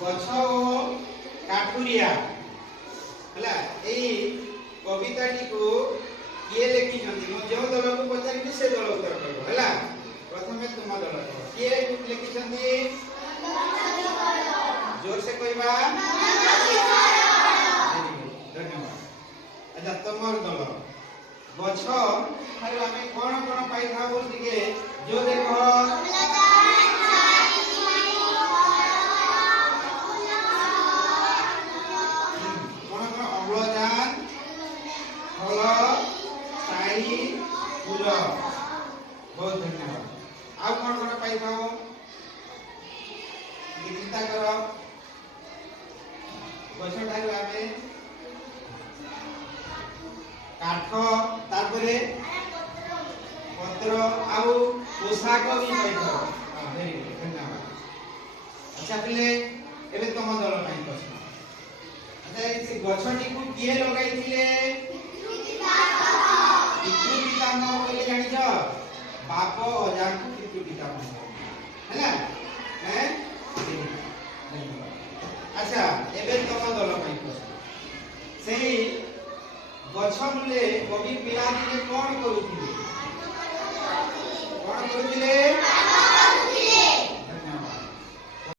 गछ ओ काठुरिया हला एई कविताटी को किए लिखी छथि मो जो दल को पचारि से दल उत्तर करबो हला प्रथमे तुम दल को किए लिखी छथि जोर से कहबा धन्यवाद। अच्छा तुमर दल गछ खाली आमे कोन कोन पाई खाबो तिके जो देखो कोन कोन अम्लजान फल छाई फूल बहुत धन्यवाद। आ कोन कोन पाई खाबो चिंता करो गछ ठारू आमे काठ तारपरे पत्र आउ पोशाक भी पाइथो वेरी गुड धन्यवाद। अच्छा पिले एबे तम दल पाई प्रश्न अच्छा से गछटी को किए लगाइथिले पितृ पितामह बोले जानि छ बाप अजा को पितृ पितामह हैला हैं अच्छा एबे तम दल पाई प्रश्न सेही गछ मूले कवि पिला दिने कोन करूथिले